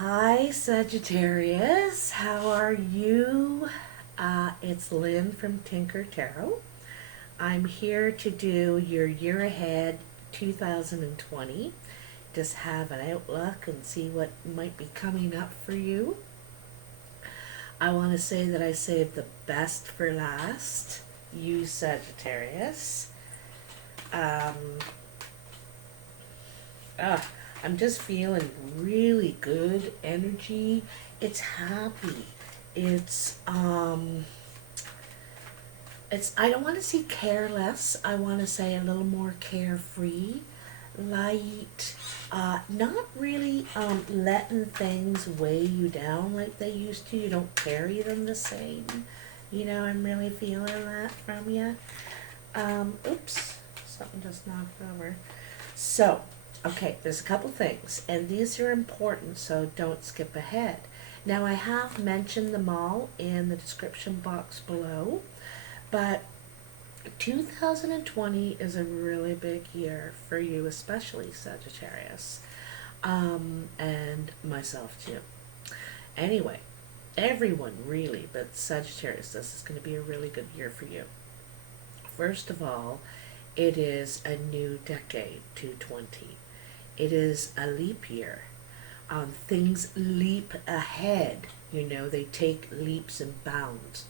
Hi, Sagittarius. How are you? It's Lynn from Tinker Tarot. I'm here to do your year ahead 2020. Just have an outlook and see what might be coming up for you. I want to say that I saved the best for last. You, Sagittarius. Um, ah, I'm just feeling really good energy. It's happy. It's it's I don't want to say careless. I want to say a little more carefree, light, not really letting things weigh you down like they used to. You don't carry them the same. You know, I'm really feeling that from you. Oops, something just knocked over. So, okay, there's a couple things, and these are important, so don't skip ahead. Now, I have mentioned them all in the description box below, but 2020 is a really big year for you, especially Sagittarius, and myself too. Anyway, everyone really, but Sagittarius, this is going to be a really good year for you. First of all, it is a new decade, 220. It is a leap year. Things leap ahead. You know, they take leaps and bounds.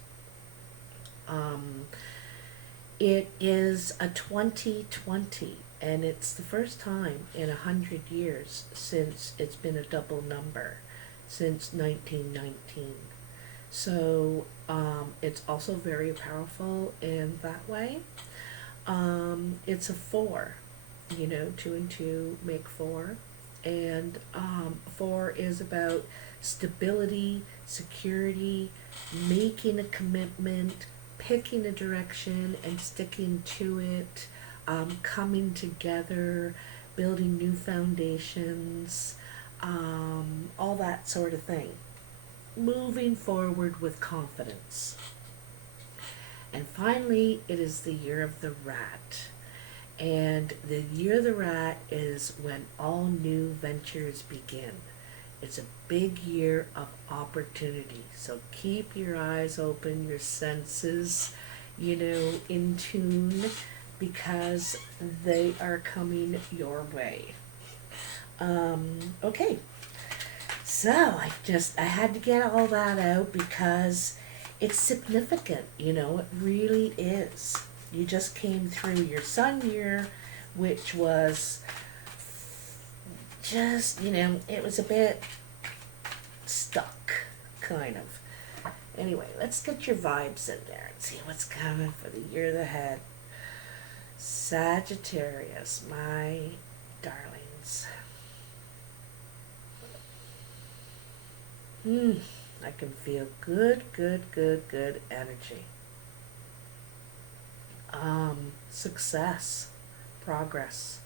It is a 2020, and it's the first time in 100 years since it's been a double number, since 1919. So it's also very powerful in that way. It's a four, you know, two and two make four. And four is about stability, security, making a commitment, picking a direction and sticking to it, coming together, building new foundations, all that sort of thing. Moving forward with confidence. And finally, it is the year of the rat. And the year of the rat is when all new ventures begin. It's a big year of opportunity. So keep your eyes open, your senses, you know, in tune, because they are coming your way. Okay. So I had to get all that out because it's significant, you know, it really is. You just came through your sun year, which was just, you know, it was a bit stuck, kind of. Anyway, let's get your vibes in there and see what's coming for the year ahead. Sagittarius, my darlings. I can feel good energy. Success, progress.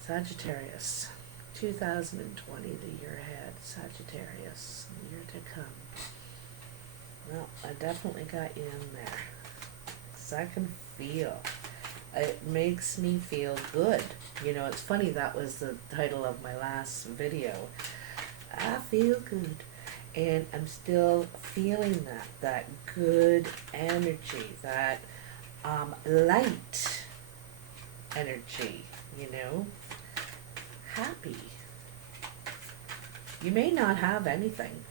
Sagittarius, 2020, the year ahead. Sagittarius, the year to come. Well, I definitely got you in there. 'Cause I can feel. It makes me feel good. You know, it's funny, that was the title of my last video. I feel good. And I'm still feeling that good energy, that light energy, you know, happy. You may not have anything,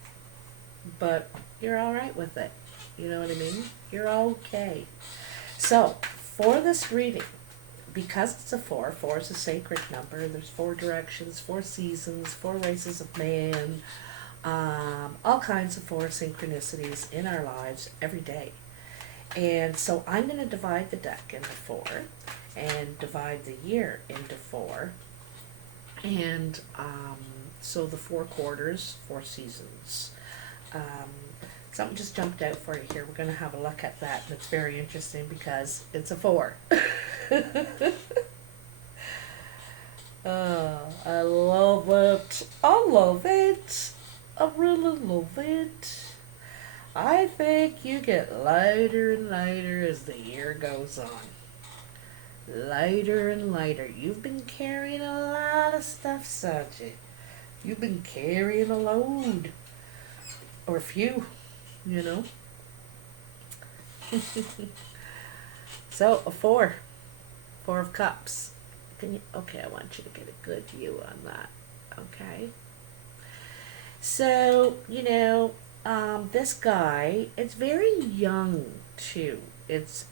but you're all right with it. You know what I mean? You're okay. So, for this reading, because it's a four is a sacred number. There's four directions, four seasons, four races of man, all kinds of four synchronicities in our lives every day. And so I'm going to divide the deck into four and divide the year into four. And so the 4 quarters, 4 seasons. Something just jumped out for you here. We're going to have a look at that. And it's very interesting because it's a four. I love it. I love it. I really love it. I think you get lighter and lighter as the year goes on. Lighter and lighter. You've been carrying a lot of stuff, Saji. You've been carrying a load. Or a few, you know. So, a four. Four of Cups. Can you, okay, I want you to get a good view on that. Okay. So, this guy, it's very young too.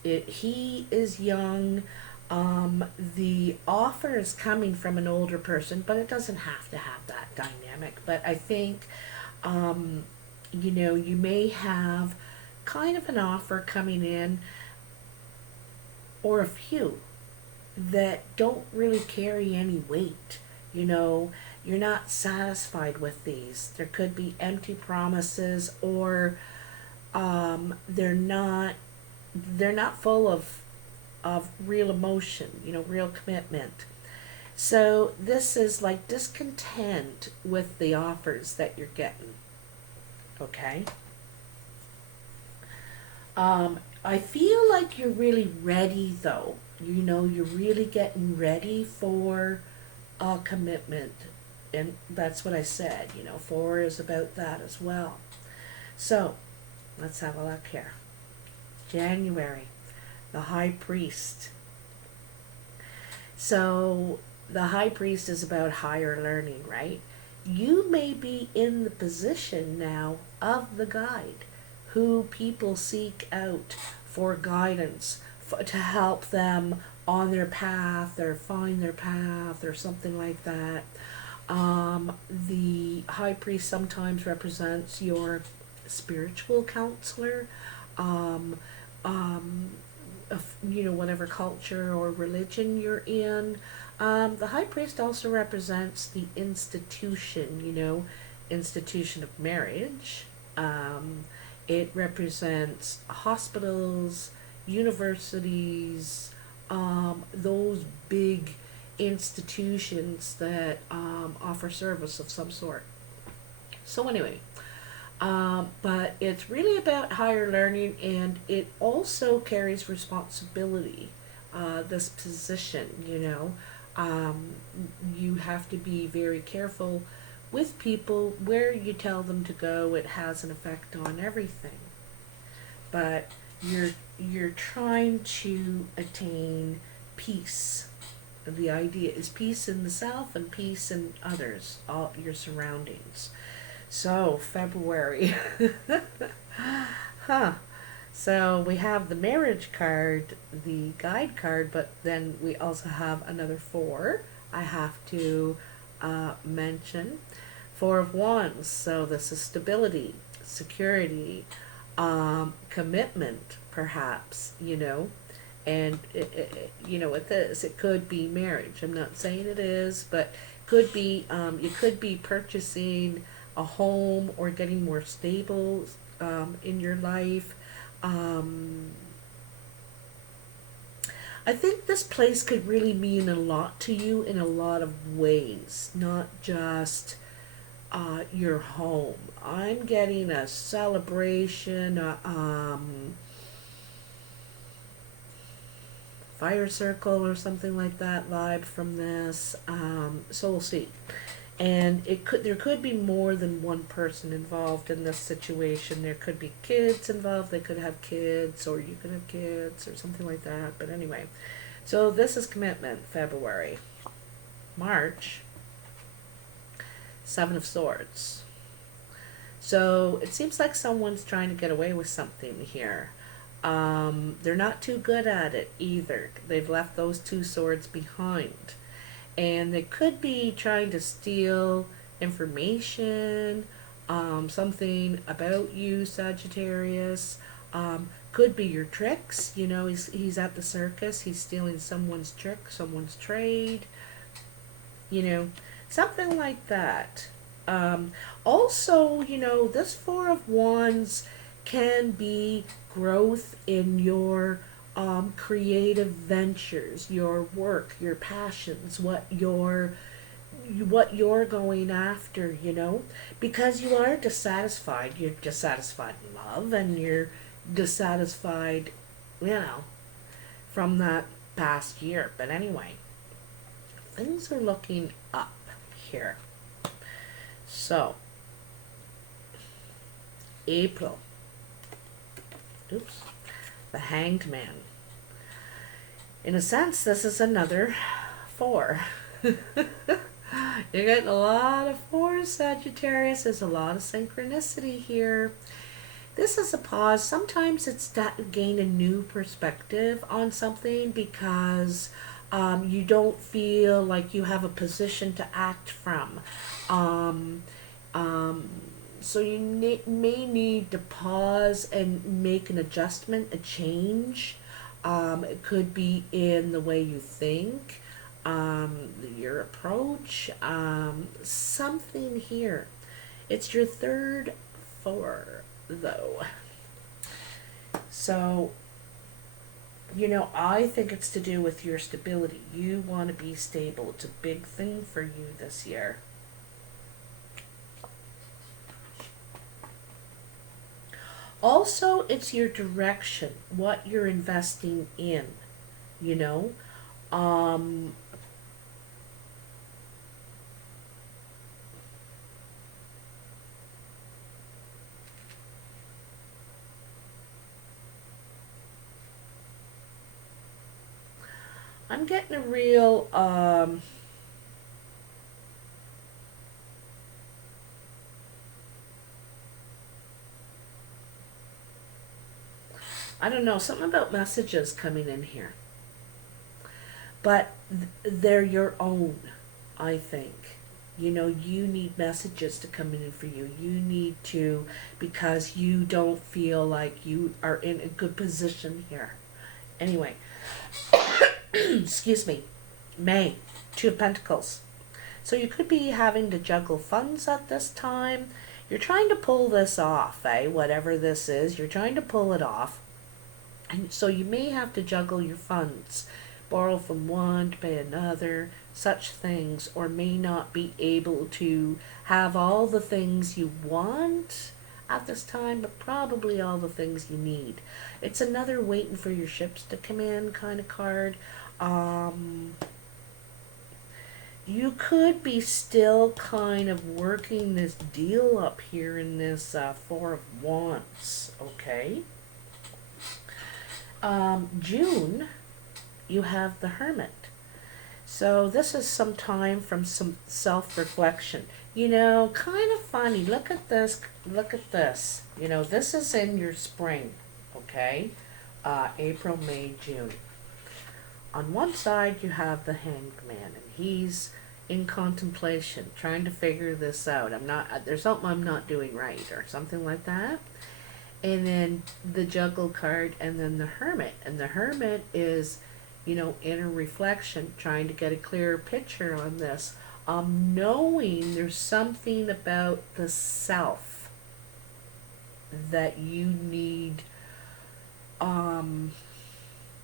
He is young. The offer is coming from an older person, but it doesn't have to have that dynamic. But I think, you may have kind of an offer coming in, or a few that don't really carry any weight. You're not satisfied with these. There could be empty promises, or they're not full of real emotion, real commitment. So this is like discontent with the offers that you're getting. Okay. I feel like you're really ready though. You're really getting ready for a commitment. And that's what I said, four is about that as well. So, let's have a look here. January, the High Priest. So, the High Priest is about higher learning, right? You may be in the position now of the guide who people seek out for guidance, to help them on their path or find their path or something like that. The High Priest sometimes represents your spiritual counselor, um, whatever culture or religion you're in. The High Priest also represents the institution of marriage. It represents hospitals, universities, those big institutions that offer service of some sort. So anyway, but it's really about higher learning, and it also carries responsibility. This position, you have to be very careful with people where you tell them to go. It has an effect on everything. But you're trying to attain peace. The idea is peace in the self and peace in others, all your surroundings. So, February. Huh. So, we have the marriage card, the guide card, but then we also have another four I have to mention. Four of Wands. So, this is stability, security, commitment, perhaps, and with this, it could be marriage. I'm not saying it is, but could be, you could be purchasing a home or getting more stable in your life. I think this place could really mean a lot to you in a lot of ways, not just your home. I'm getting a celebration, fire circle or something like that vibe from this. So we'll see. And there could be more than one person involved in this situation. There could be kids involved. They could have kids, or you could have kids, or something like that. But anyway, so this is commitment. February. March. Seven of Swords. So it seems like someone's trying to get away with something here. They're not too good at it either. They've left those two swords behind. And they could be trying to steal information, something about you, Sagittarius. Could be your tricks. He's at the circus. He's stealing someone's trick, someone's trade. Something like that. Also, this Four of Wands can be growth in your creative ventures, your work, your passions, what you're going after, because you are dissatisfied. You're dissatisfied in love, and you're dissatisfied, from that past year. But anyway, things are looking up here. So, April. Oops. The Hanged Man. In a sense, this is another 4. You're getting a lot of 4s, Sagittarius. There's a lot of synchronicity here. This is a pause. Sometimes it's to gain a new perspective on something because you don't feel like you have a position to act from. Um, so you may need to pause and make an adjustment, a change. It could be in the way you think, your approach, something here. It's your third 4, though. So, I think it's to do with your stability. You want to be stable. It's a big thing for you this year. Also, it's your direction, what you're investing in, you know. Um, I'm getting a real, I don't know, something about messages coming in here. But they're your own, I think. You need messages to come in for you. You need to, because you don't feel like you are in a good position here. Anyway, excuse me. May, 2 of Pentacles. So you could be having to juggle funds at this time. You're trying to pull this off, whatever this is, you're trying to pull it off. And so you may have to juggle your funds, borrow from one to pay another, such things, or may not be able to have all the things you want at this time, but probably all the things you need. It's another waiting for your ships to come in kind of card. You could be still kind of working this deal up here in this 4 of Wands, okay? June, you have the Hermit. So this is some time from some self-reflection. Kind of funny. Look at this. Look at this. This is in your spring, okay? April, May, June. On one side, you have the Hanged Man, and he's in contemplation, trying to figure this out. There's something I'm not doing right, or something like that. And then the Juggle card, and then the Hermit. And the Hermit is, inner reflection, trying to get a clearer picture on this. Knowing there's something about the self that you need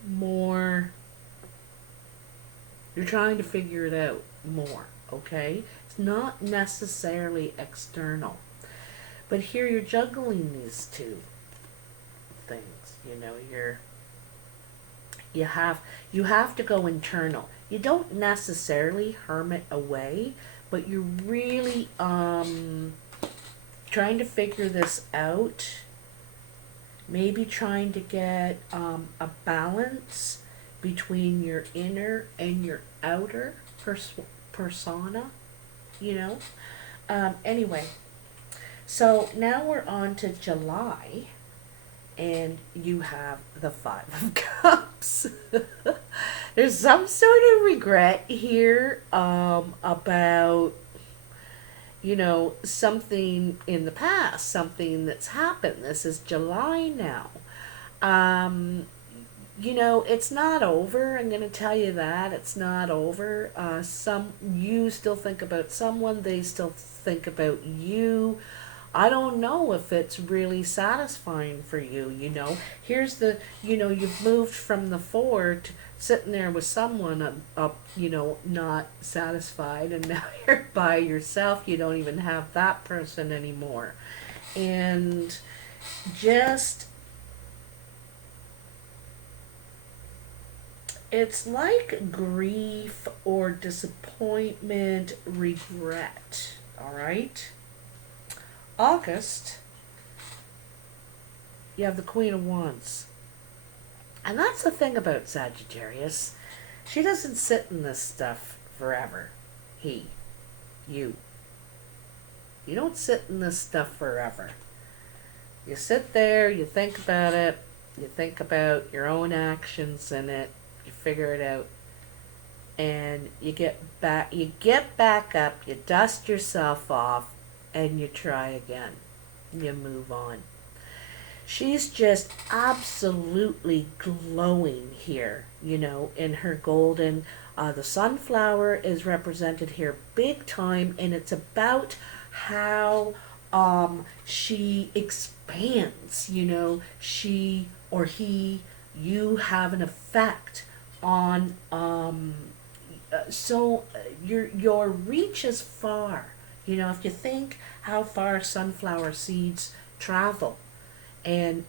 more. You're trying to figure it out more, okay? It's not necessarily external. But here you're juggling these 2 things. You have to go internal. You don't necessarily hermit away, but you're really trying to figure this out. Maybe trying to get a balance between your inner and your outer persona, Anyway, so now we're on to July, and you have the 5 of Cups. There's some sort of regret here about, something in the past, something that's happened. This is July now. It's not over. I'm going to tell you that. It's not over. You still think about someone, they still think about you. I don't know if it's really satisfying for you, Here's the, you've moved from the 4 to sitting there with someone, not satisfied, and now you're by yourself. You don't even have that person anymore. And just, it's like grief or disappointment, regret. All right. August, you have the Queen of Wands. And that's the thing about Sagittarius. She doesn't sit in this stuff forever. He, you. You don't sit in this stuff forever. You sit there, you think about it, you think about your own actions in it, you figure it out, and you get back up, you dust yourself off, and you try again. You move on. She's just absolutely glowing here, in her golden. The sunflower is represented here big time, and it's about how she expands, she or he, you have an effect on, so your reach is far. If you think how far sunflower seeds travel, and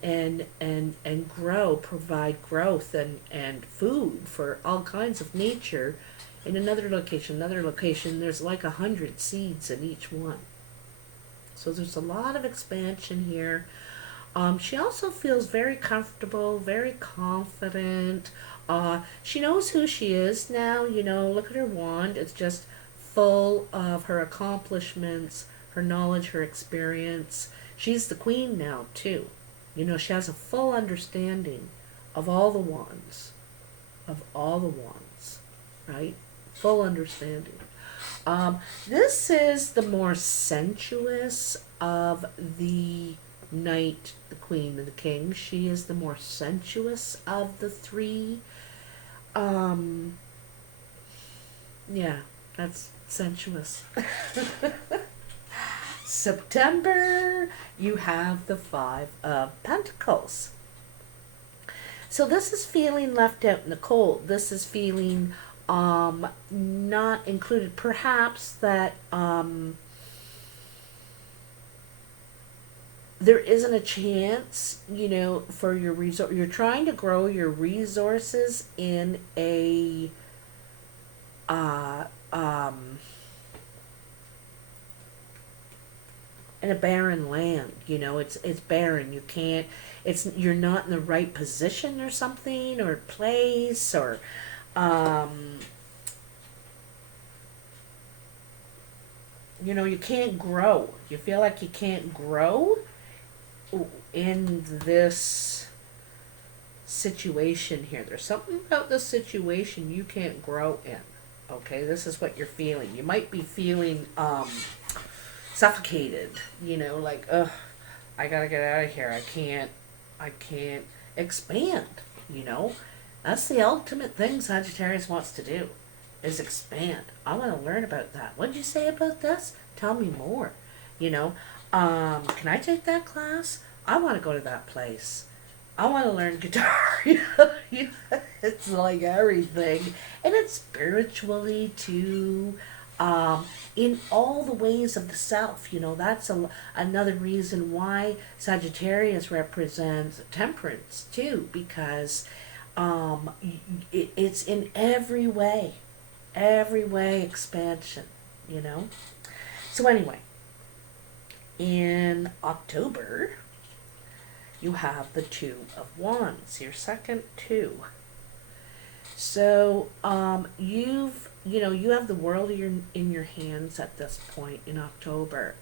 grow, provide growth and food for all kinds of nature. In another location, there's like 100 seeds in each one. So there's a lot of expansion here. She also feels very comfortable, very confident. She knows who she is now. Look at her wand. It's just full of her accomplishments, her knowledge, her experience. She's the queen now, too. She has a full understanding of all the wands. Right? Full understanding. This is the more sensuous of the knight, the queen, and the king. She is the more sensuous of the three. Yeah, that's sensuous. September, you have the Five of Pentacles. So this is feeling left out in the cold. This is feeling not included. Perhaps that there isn't a chance, for your resource. You're trying to grow your resources in a in a barren land. It's barren. You're not in the right position or something, or place, or you can't grow. You feel like you can't grow in this situation here. There's something about this situation you can't grow in. Okay, this is what you're feeling. You might be feeling suffocated, like, ugh, I gotta get out of here. I can't expand, That's the ultimate thing Sagittarius wants to do, is expand. I want to learn about that. What'd you say about this? Tell me more, Can I take that class? I want to go to that place. I want to learn guitar. It's like everything. And it's spiritually too. In all the ways of the self, that's another reason why Sagittarius represents temperance too, because it's in every way expansion, So anyway, in October, you have the Two of Wands, your second two. So you have the world in your hands at this point in October,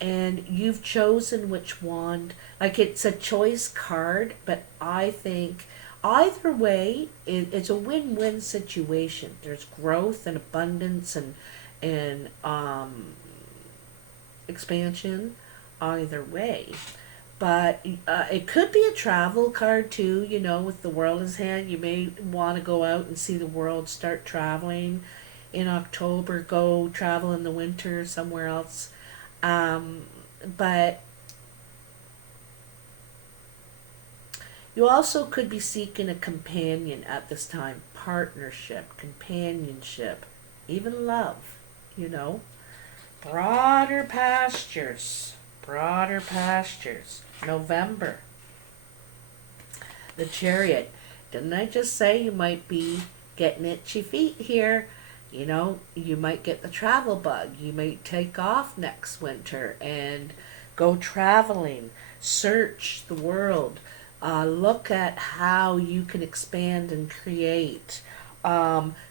and you've chosen which wand. Like, it's a choice card, but I think either way, it's a win-win situation. There's growth and abundance and expansion either way. But it could be a travel card too, with the world in hand. You may want to go out and see the world, start traveling in October, go travel in the winter somewhere else. But you also could be seeking a companion at this time, partnership, companionship, even love, Broader pastures. November, the Chariot. Didn't I just say you might be getting itchy feet here? You know, you might get the travel bug. You might take off next winter and go traveling, search the world, look at how you can expand and create,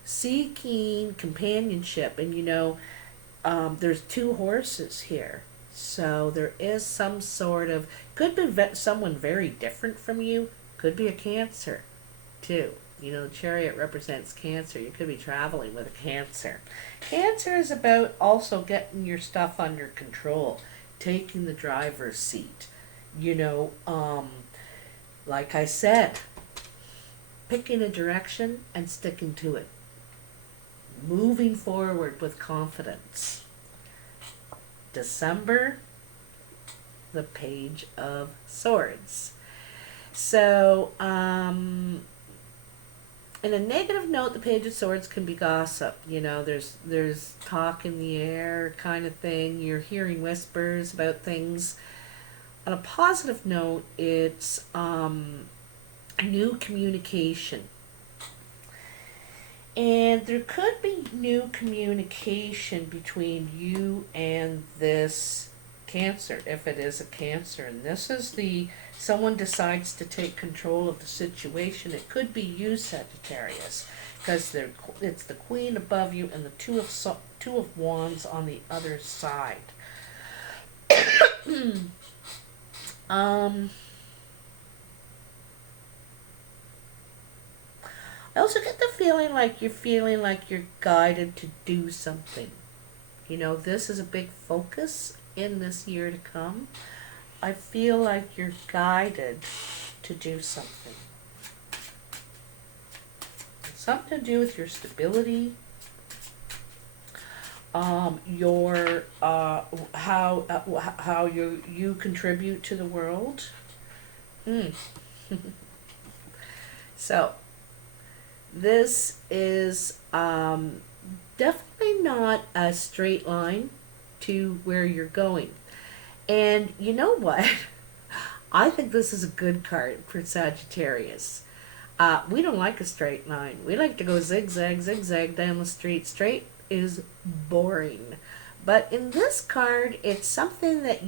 seeking companionship. And you know, there's two horses here. So there is some sort of, could be someone very different from you, could be a Cancer too. You know, the chariot represents Cancer. You could be traveling with a Cancer. Cancer is about also getting your stuff under control, taking the driver's seat. You know, like I said, picking a direction and sticking to it. Moving forward with confidence. December, the Page of Swords. So, in a negative note, the Page of Swords can be gossip. You know, there's talk in the air kind of thing. You're hearing whispers about things. On a positive note, it's new communication. And there could be new communication between you and this Cancer, if it is a Cancer. And this is someone decides to take control of the situation. It could be you, Sagittarius, because it's the Queen above you and the Two of Wands on the other side. I also get the feeling like you're guided to do something. You know, this is a big focus in this year to come. I feel like you're guided to do something. Something to do with your stability, your how you contribute to the world. So this is definitely not a straight line to where you're going. And you know what? I think this is a good card for Sagittarius. We don't like a straight line. We like to go zigzag, zigzag down the street. Straight is boring. But in this card, it's something that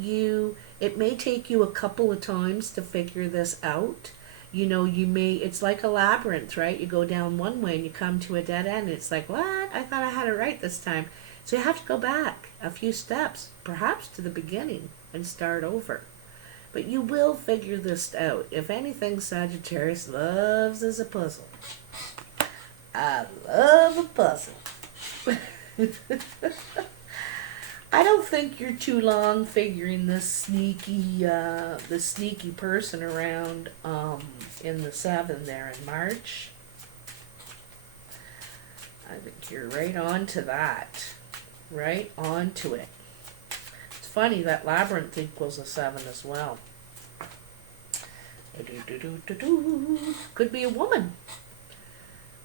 it may take you a couple of times to figure this out. You know, it's like a labyrinth, right? You go down one way and you come to a dead end. It's like, what? I thought I had it right this time. So you have to go back a few steps, perhaps to the beginning, and start over. But you will figure this out. If anything, Sagittarius loves is a puzzle. I love a puzzle. I don't think you're too long figuring this sneaky person around in the 7 there in March. I think you're right on to that. Right on to it. It's funny that labyrinth equals a 7 as well. Could be a woman.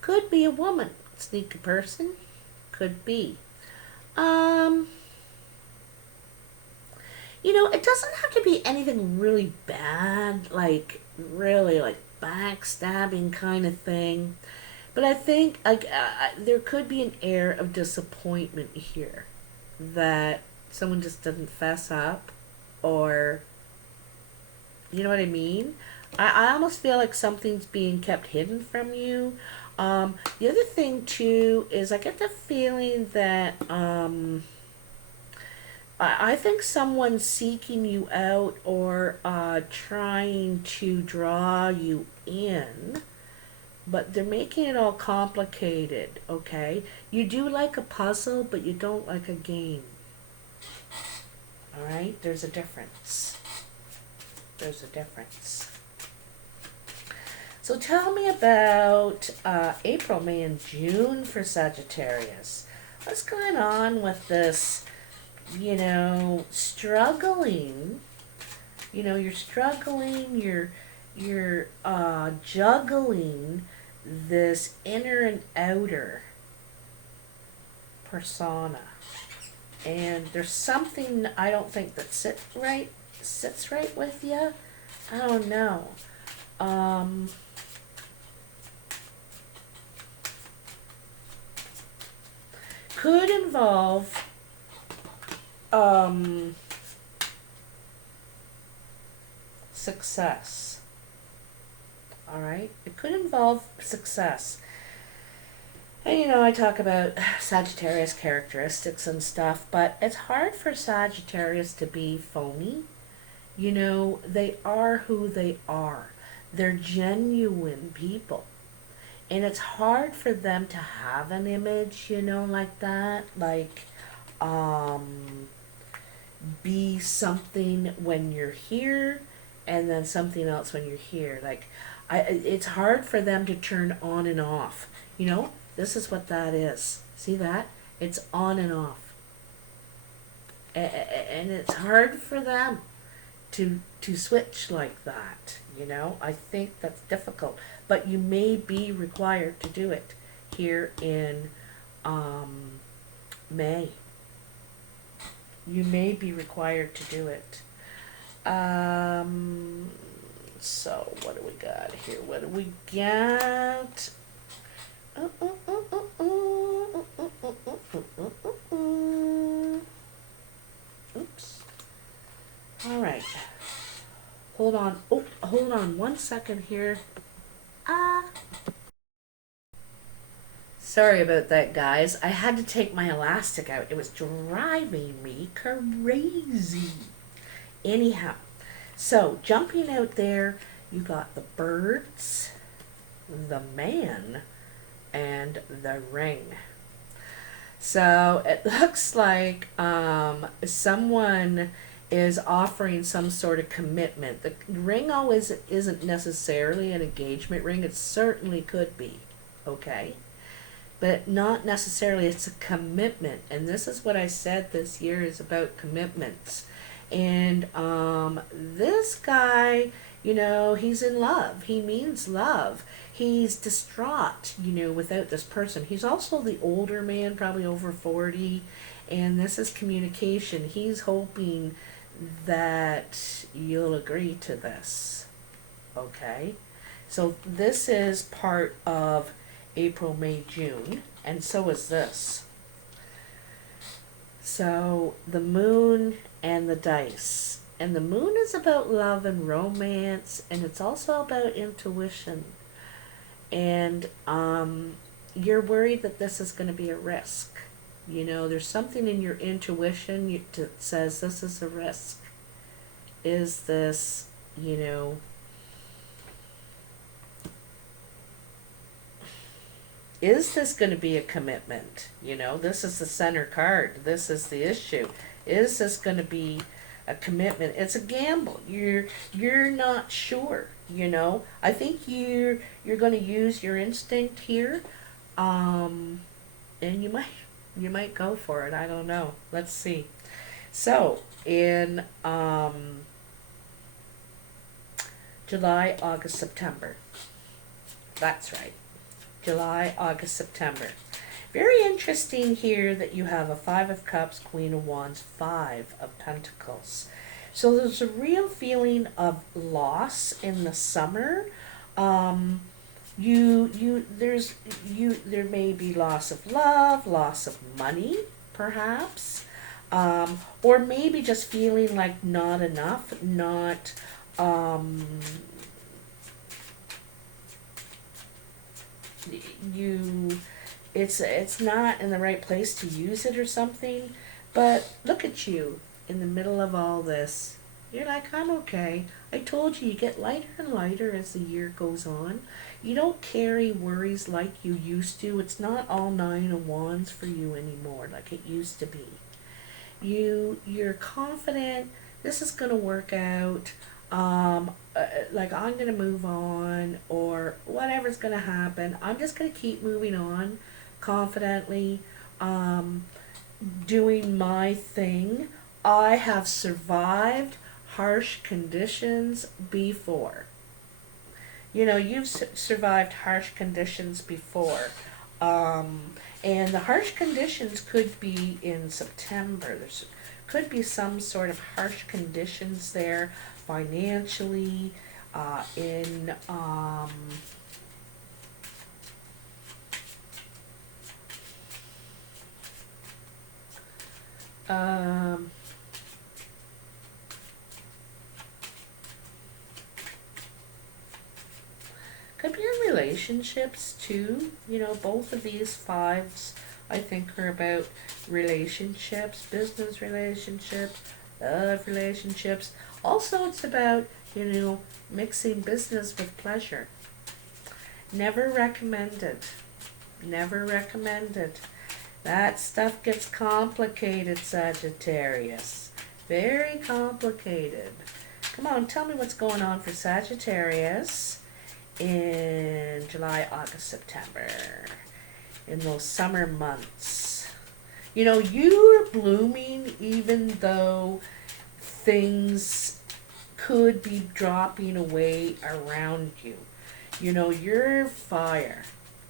Could be a woman. Sneaky person. Could be. You know, it doesn't have to be anything really bad, like really like backstabbing kind of thing. But I think there could be an air of disappointment here that someone just didn't fess up, or you know what I mean? I almost feel like something's being kept hidden from you. The other thing too is I get the feeling that I think someone's seeking you out or trying to draw you in, but they're making it all complicated, okay? You do like a puzzle, but you don't like a game. All right? There's a difference. There's a difference. So tell me about April, May, and June for Sagittarius. What's going on with this, you know, struggling? You know, you're struggling, you're juggling this inner and outer persona. And there's something I don't think that sits right with you. I don't know. could involve success. All right? It could involve success. And you know, I talk about Sagittarius characteristics and stuff, but it's hard for Sagittarius to be phony. You know, they are who they are. They're genuine people. And it's hard for them to have an image, you know, like that. Like, be something when you're here and then something else when you're here. Like, it's hard for them to turn on and off. You know, this is what that is. See that? It's on and off. And it's hard for them to switch like that. You know, I think that's difficult. But you may be required to do it here in May. You may be required to do it. So what do we got here? What do we got? Oops. All right. Hold on. Oh, hold on 1 second here. Sorry about that, guys. I had to take my elastic out. It was driving me crazy. Anyhow, so jumping out there, you got the birds, the man, and the ring. So it looks like someone is offering some sort of commitment. The ring always isn't necessarily an engagement ring. It certainly could be, okay? But not necessarily. It's a commitment. And this is what I said this year is about commitments. And this guy, you know, he's in love. He means love. He's distraught, you know, without this person. He's also the older man, probably over 40. And this is communication. He's hoping that you'll agree to this. Okay? So this is part of April, May, June, and so is this. So the moon and the dice. And the moon is about love and romance, and it's also about intuition. And you're worried that this is going to be a risk. You know, there's something in your intuition that says this is a risk. Is this, you know, is this going to be a commitment? You know, this is the center card. This is the issue. Is this going to be a commitment? It's a gamble. You're not sure, you know. I think you're going to use your instinct here. And you might go for it. I don't know. Let's see. So, in July, August, September. That's right. July, August, September. Very interesting here that you have a Five of Cups, Queen of Wands, Five of Pentacles. So there's a real feeling of loss in the summer. There may be loss of love, loss of money, perhaps, or maybe just feeling like not enough, not it's not in the right place to use it or something. But look at you in the middle of all this. You're like, I'm okay. I told you, you get lighter and lighter as the year goes on. You don't carry worries like you used to. It's not all Nine of Wands for you anymore like it used to be. You're confident. This is going to work out. Like I'm going to move on, or whatever's going to happen. I'm just going to keep moving on confidently, doing my thing. I have survived harsh conditions before. You know, you've survived harsh conditions before. And the harsh conditions could be in September. There's could be some sort of harsh conditions there financially, in Um, could be in relationships too. You know, both of these fives, I think, are about relationships, business relationships, love relationships. Also, it's about, you know, mixing business with pleasure. Never recommended. Never recommended. That stuff gets complicated, Sagittarius. Very complicated. Come on, tell me what's going on for Sagittarius in July, August, September. In those summer months. You know, you are blooming even though things could be dropping away around you. You know, you're fire.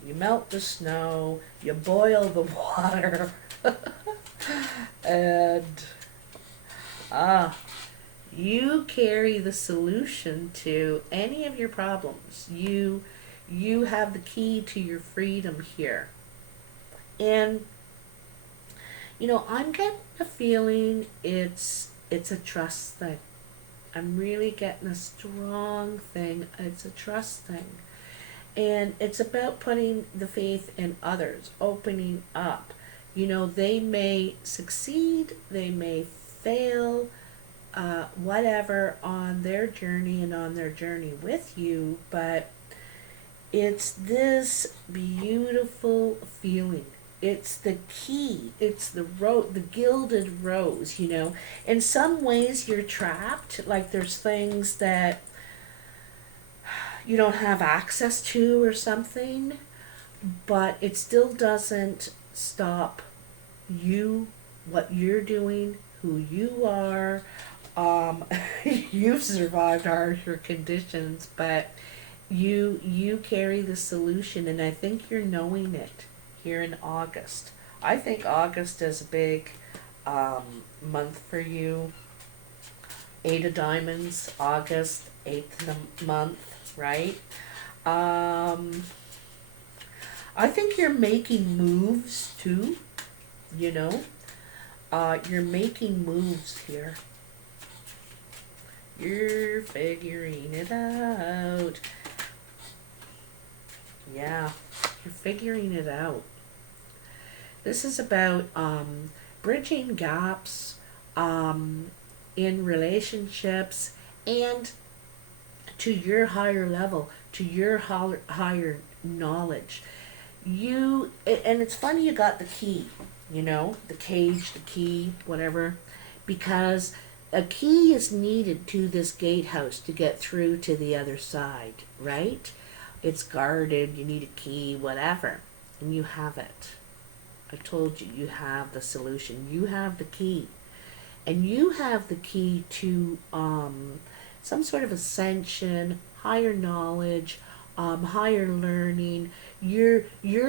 You melt the snow, you boil the water, and you carry the solution to any of your problems. You have the key to your freedom here. And you know, I'm getting a feeling it's a trust thing. I'm really getting a strong thing. It's a trust thing. And it's about putting the faith in others, opening up. You know, they may succeed, they may fail, whatever, on their journey and on their journey with you, but it's this beautiful feeling. It's the key. It's the gilded rose, you know. In some ways you're trapped, like there's things that you don't have access to or something, but it still doesn't stop you, what you're doing, who you are. You've survived harsher conditions, but you carry the solution, and I think you're knowing it here in August. I think August is a big month for you. Eight of Diamonds, August, eighth month, right? I think you're making moves too, you know. You're making moves here. You're figuring it out. Yeah, you're figuring it out. This is about bridging gaps in relationships and to your higher level, to your higher knowledge. And it's funny you got the key, you know, the cage, the key, whatever, because a key is needed to this gatehouse to get through to the other side, right? It's guarded, you need a key, whatever, and you have it. I told you, you have the solution. You have the key. And you have the key to some sort of ascension, higher knowledge, higher learning. You're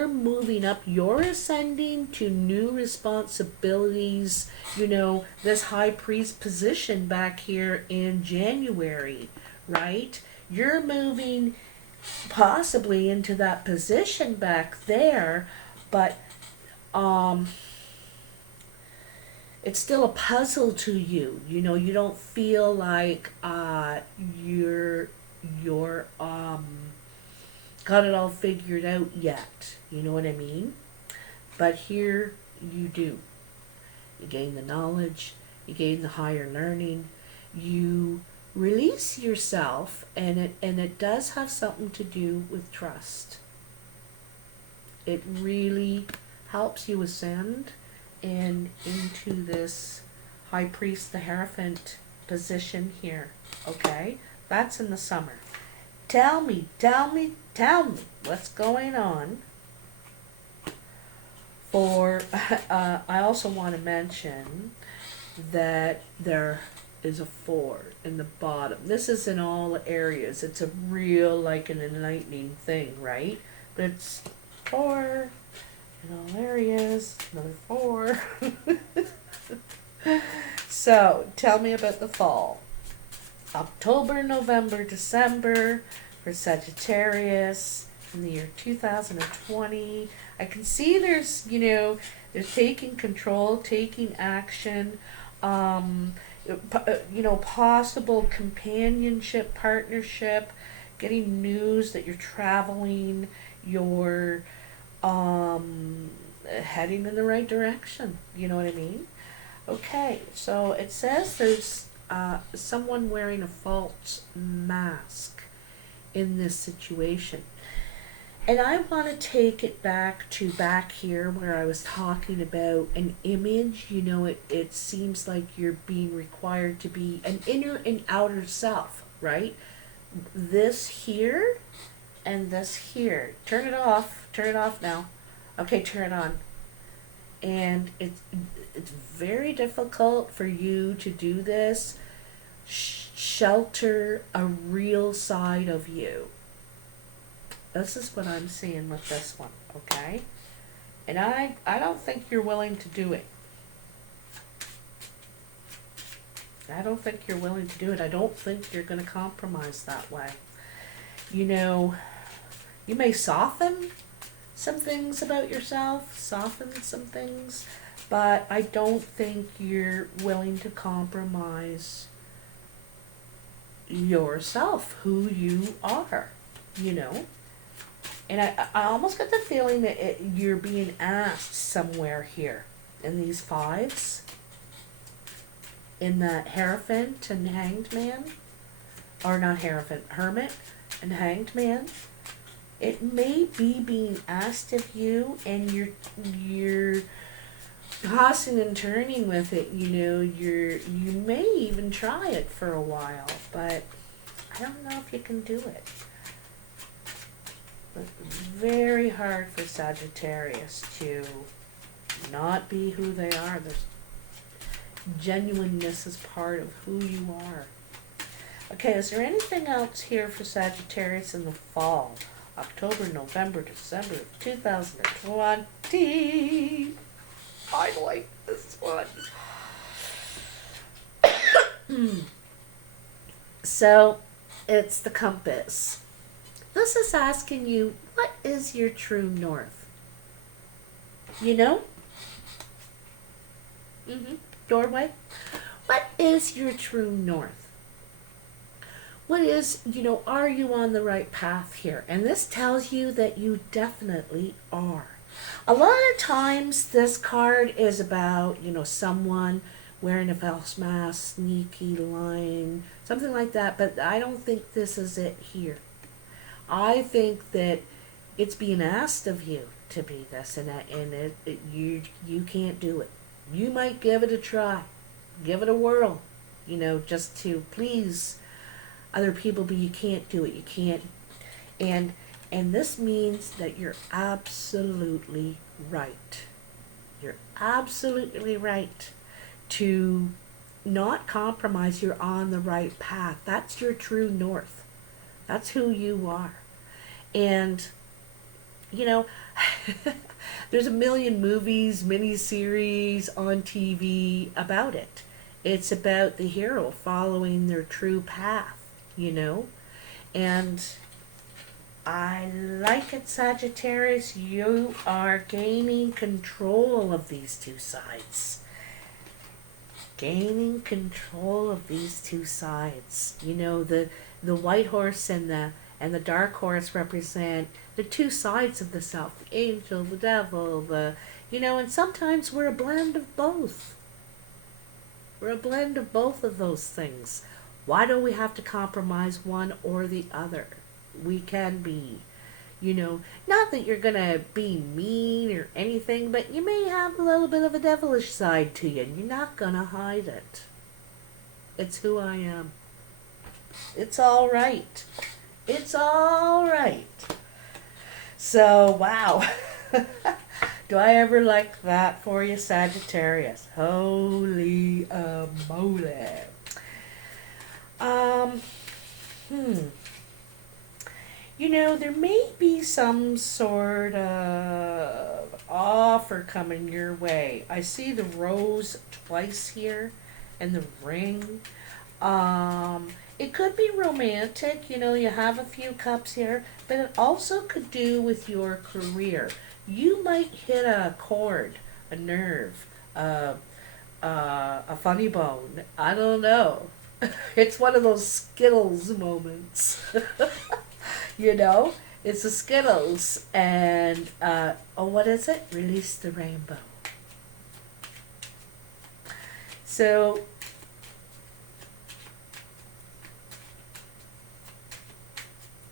moving up. You're ascending to new responsibilities. You know, this high priest position back here in January, right? You're moving possibly into that position back there, but it's still a puzzle to you. You know, you don't feel like you're got it all figured out yet. You know what I mean? But here you do. You gain the knowledge, you gain the higher learning, you release yourself, and it does have something to do with trust. It really helps you ascend and into this high priest, the Hierophant position here. Okay? That's in the summer. Tell me what's going on for, I also want to mention that there is a 4 in the bottom. This is in all areas. It's a real, like, an enlightening thing, right? But it's 4 in all areas, another 4. So, tell me about the fall. October, November, December for Sagittarius in the year 2020. I can see there's, you know, They're taking control, taking action, possible companionship, partnership, getting news that you're traveling, you're heading in the right direction. You know what I mean? Okay, so it says there's someone wearing a false mask in this situation. And I want to take it back to back here where I was talking about an image. It seems like you're being required to be an inner and outer self, right? This here and this here. Turn it off. Turn it off now. Okay, turn it on. And it's very difficult for you to do this. Shelter a real side of you. This is what I'm seeing with this one, okay? And I don't think you're willing to do it. I don't think you're willing to do it. I don't think you're going to compromise that way. You may soften some things about yourself, soften some things, but I don't think you're willing to compromise yourself, who you are, And I almost get the feeling that you're being asked somewhere here in these fives, in the Hierophant and Hanged Man, or not Hierophant, Hermit and Hanged Man. It may be being asked of you, and you're tossing and turning with it. You may even try it for a while, but I don't know if you can do it. It's very hard for Sagittarius to not be who they are. There's genuineness is part of who you are. Okay, is there anything else here for Sagittarius in the fall? October, November, December of 2020. I like this one. So, it's the compass. This is asking you, what is your true north? Doorway. What is your true north? What is, are you on the right path here? And this tells you that you definitely are. A lot of times this card is about, someone wearing a false mask, sneaky, lying, something like that. But I don't think this is it here. I think that it's being asked of you to be this, and you can't do it. You might give it a try, give it a whirl, just to please other people, but you can't do it. You can't, and this means that you're absolutely right. You're absolutely right to not compromise. You're on the right path. That's your true north. That's who you are. And, there's a million movies, miniseries on TV about it. It's about the hero following their true path, And I like it, Sagittarius. You are gaining control of these two sides. Gaining control of these two sides. The white horse and the dark horse represent the two sides of the self, the angel, the devil, and sometimes we're a blend of both. We're a blend of both of those things. Why do we have to compromise one or the other? We can be, not that you're going to be mean or anything, but you may have a little bit of a devilish side to you, and you're not going to hide it. It's who I am. It's all right. It's all right. So, wow. Do I ever like that for you, Sagittarius? Holy moly. There may be some sort of offer coming your way. I see the rose twice here and the ring. It could be romantic, you have a few cups here, but it also could do with your career. You might hit a chord, a nerve, a funny bone. I don't know. It's one of those Skittles moments. You know? It's a Skittles. And, oh, what is it? Release the rainbow. So,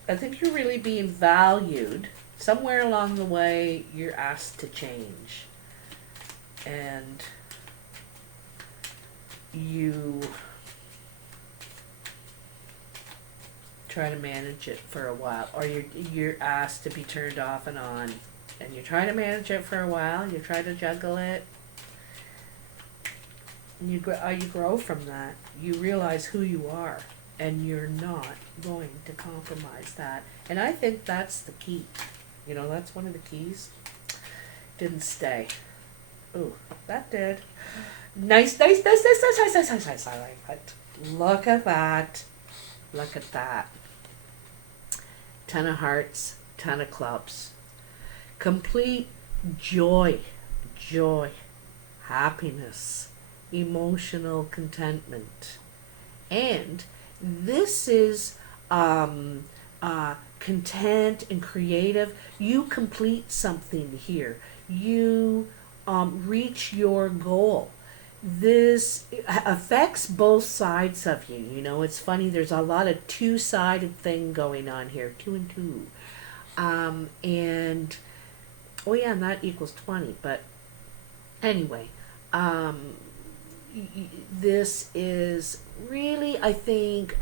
I think you're really being valued. Somewhere along the way, you're asked to change. And you try to manage it for a while, or you're asked to be turned off and on, and you try to manage it for a while. You try to juggle it. And you grow from that. You realize who you are, and you're not going to compromise that. And I think that's the key. You know, that's one of the keys. Didn't stay. Ooh, that did. Nice. I like it. Look at that. Look at that. 10 of hearts, 10 of clubs. Complete joy, happiness, emotional contentment. And this is content and creative. You complete something here. You reach your goal. This affects both sides of you. You know, it's funny, there's a lot of two-sided thing going on here. 2 and 2. And, oh yeah, and that equals 20. But anyway, this is really, I think,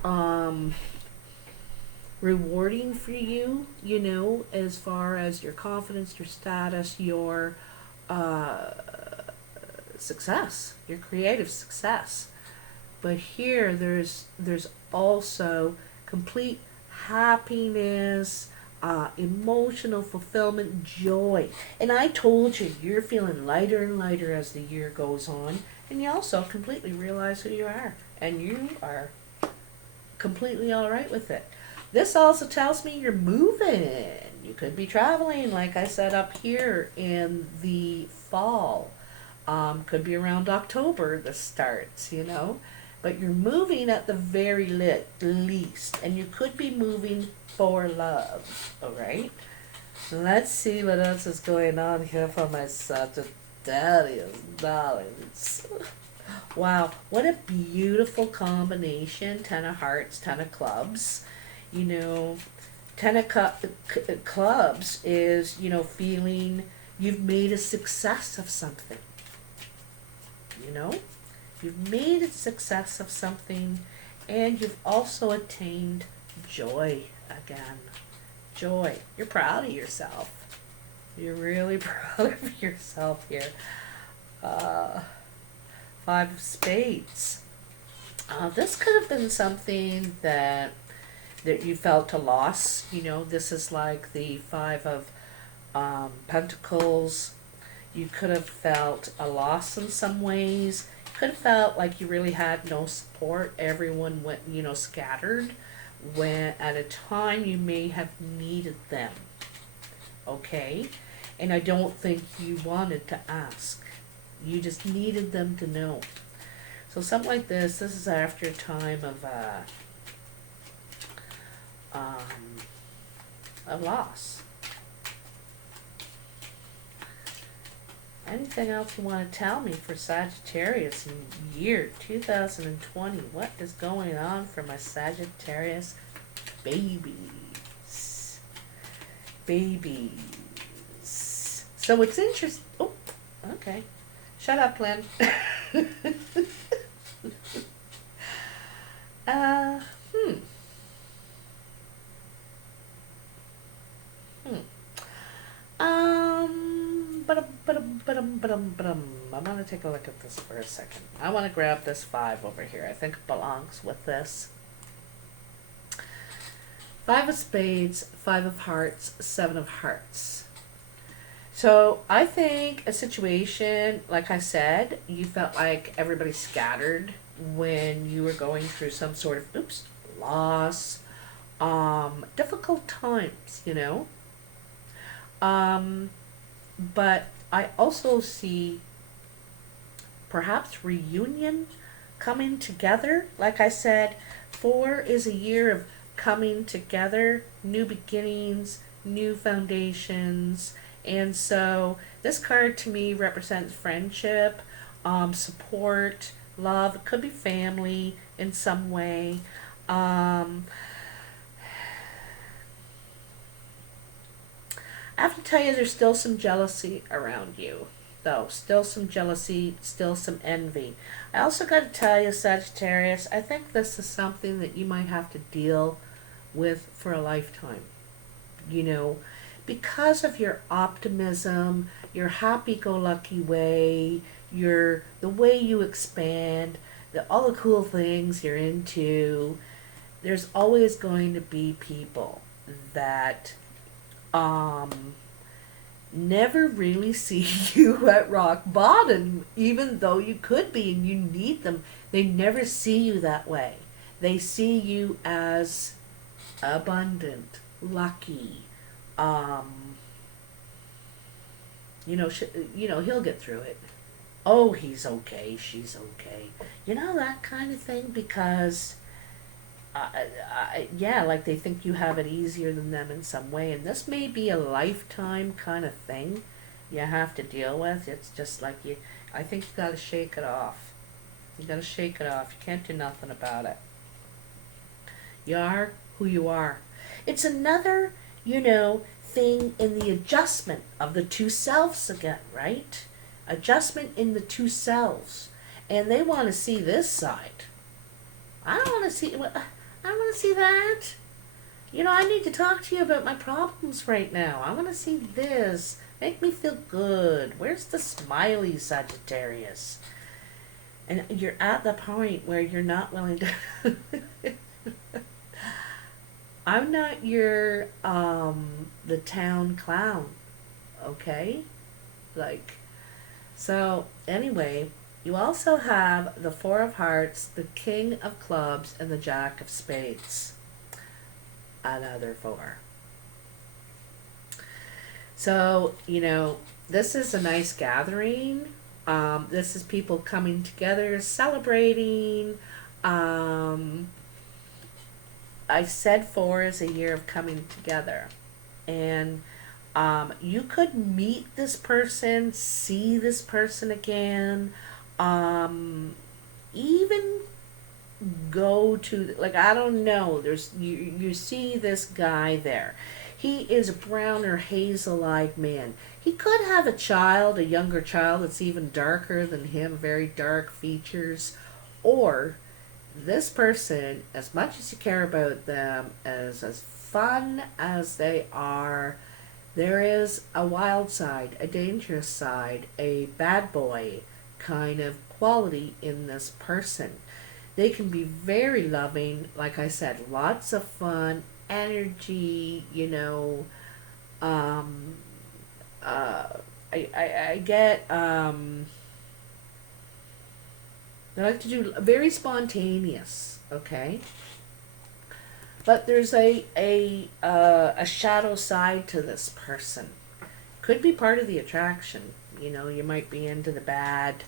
rewarding for you, you know, as far as your confidence, your status, your success, your creative success. But here there's also complete happiness, emotional fulfillment, joy. And I told you, you're feeling lighter and lighter as the year goes on, and you also completely realize who you are, and you are completely all right with it. This also tells me you're moving. You could be traveling, like I said up here, in the fall. Could be around October this starts, you know. But you're moving at the very least. And you could be moving for love, all right? Let's see what else is going on here for my Sagittarius darlings. Wow, what a beautiful combination. 10 of hearts, 10 of clubs. You know, 10 of clubs is, you know, feeling you've made a success of something. You know, you've made a success of something, and you've also attained joy again. Joy. You're proud of yourself. You're really proud of yourself here. 5 of spades. This could have been something that you felt a loss. You know, this is like the 5 of pentacles. You could have felt a loss in some ways. You could have felt like you really had no support. Everyone went, you know, scattered when at a time you may have needed them. Okay? And I don't think you wanted to ask. You just needed them to know. So something like this is after a time of a loss. Anything else you want to tell me for Sagittarius in year 2020? What is going on for my Sagittarius babies? Babies. So it's interesting. Oh, okay. Shut up, Lynn. I'm going to take a look at this for a second. I want to grab this 5 over here. I think it belongs with this. 5 of spades, 5 of hearts, 7 of hearts. So I think a situation, like I said, you felt like everybody scattered when you were going through some sort of, loss, difficult times, you know. But I also see perhaps reunion, coming together. Like I said, 4 is a year of coming together, new beginnings, new foundations. And so this card to me represents friendship, support, love. It could be family in some way. I have to tell you, there's still some jealousy around you, though. Still some jealousy, still some envy. I also got to tell you, Sagittarius, I think this is something that you might have to deal with for a lifetime. You know, because of your optimism, your happy-go-lucky way, the way you expand, all the cool things you're into, there's always going to be people that never really see you at rock bottom, even though you could be and you need them. They never see you that way. They see you as abundant, lucky. He'll get through it. Oh, he's okay, she's okay. That kind of thing, because like they think you have it easier than them in some way, and this may be a lifetime kind of thing you have to deal with. It's just like I think you gotta shake it off. You gotta shake it off. You can't do nothing about it. You are who you are. It's another, thing in the adjustment of the two selves again, right? Adjustment in the two selves. And they want to see this side. I don't want to see that. I need to talk to you about my problems right now. I want to see this. Make me feel good. Where's the smiley, Sagittarius? And you're at the point where you're not willing to... I'm not your, the town clown, okay? So anyway, you also have the 4 of Hearts, the King of Clubs, and the Jack of Spades. Another 4. So, this is a nice gathering. This is people coming together, celebrating. I said 4 is a year of coming together. And you could meet this person, see this person again, even go to, I don't know, you see this guy there. He is a brown or hazel-eyed man. He could have a child, a younger child that's even darker than him, very dark features. Or this person, as much as you care about them, as fun as they are, there is a wild side, a dangerous side, a bad boy kind of quality in this person. They can be very loving, like I said, lots of fun, energy, I get, they like to do very spontaneous, okay? But there's a shadow side to this person. Could be part of the attraction. You might be into the bad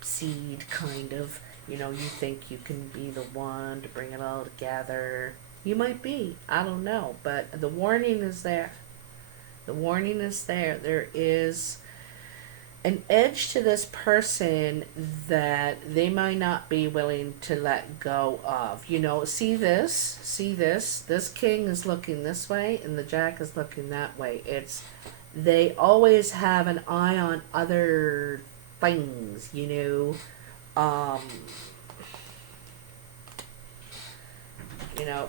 seed, kind of. You think you can be the one to bring it all together. You might be. I don't know. But the warning is there. The warning is there. There is an edge to this person that they might not be willing to let go of. See this? This king is looking this way and the jack is looking that way. They always have an eye on other things,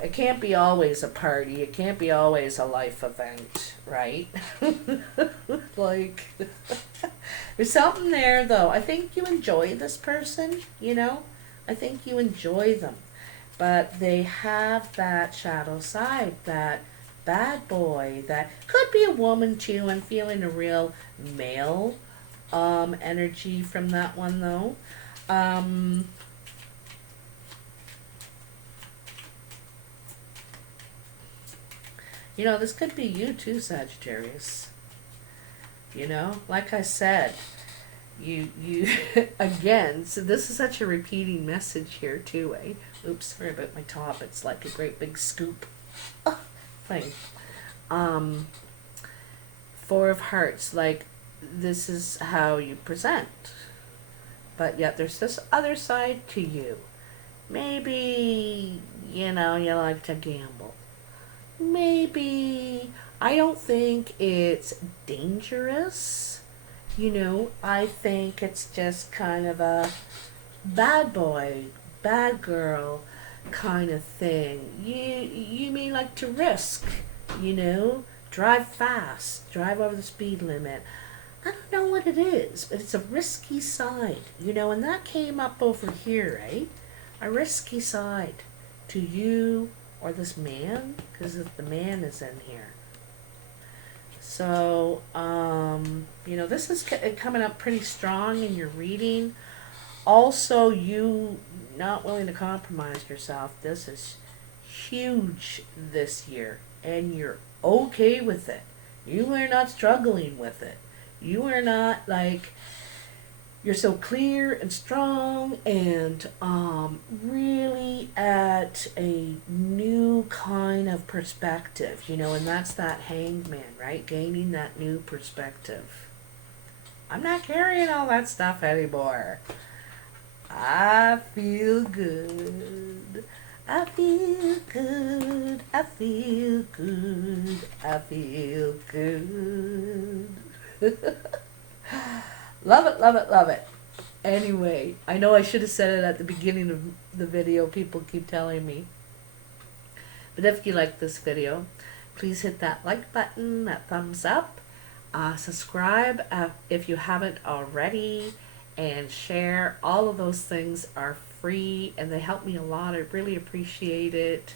it can't be always a party. It can't be always a life event, right? There's something there, though. I think you enjoy this person, I think you enjoy them. But they have that shadow side, that bad boy, that could be a woman, too. I'm feeling a real male energy from that one, though. This could be you too, Sagittarius. Like I said, you again, so this is such a repeating message here too, eh? Oops, sorry about my top. It's like a great big scoop thing. Um, Four of Hearts, like this is how you present. But yet there's this other side to you. Maybe, you know, you like to gamble. Maybe, I don't think it's dangerous. You know, I think it's just kind of a bad boy, bad girl kind of thing. You may like to risk, you know, drive fast, drive over the speed limit. I don't know what it is, but it's a risky side, you know, and that came up over here, right? A risky side to you or this man, because the man is in here. So, you know, this is coming up pretty strong in your reading. Also, you not willing to compromise yourself. This is huge this year, and you're okay with it. You are not struggling with it. You are not like, you're so clear and strong and really at a new kind of perspective, you know, and that's that Hanged Man, right? Gaining that new perspective. I'm not carrying all that stuff anymore. I feel good. I feel good. I feel good. I feel good. Love it, love it, love it. Anyway, I know I should have said it at the beginning of the video. People keep telling me. But if you like this video, please hit that like button, that thumbs up. Subscribe if you haven't already. And share. All of those things are free and they help me a lot. I really appreciate it.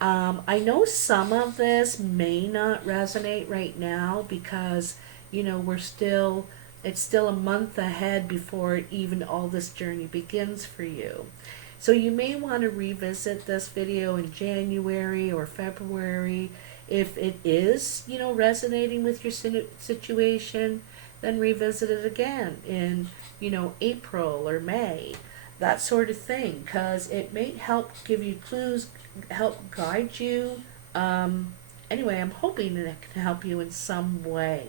I know some of this may not resonate right now because, you know, it's still a month ahead before even all this journey begins for you. So you may want to revisit this video in January or February. If it is, you know, resonating with your situation, then revisit it again in, you know, April or May, that sort of thing, because it may help give you clues, help guide you. Anyway, I'm hoping that it can help you in some way.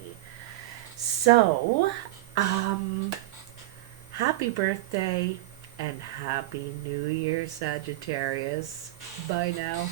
So, happy birthday and happy New Year, Sagittarius. Bye now.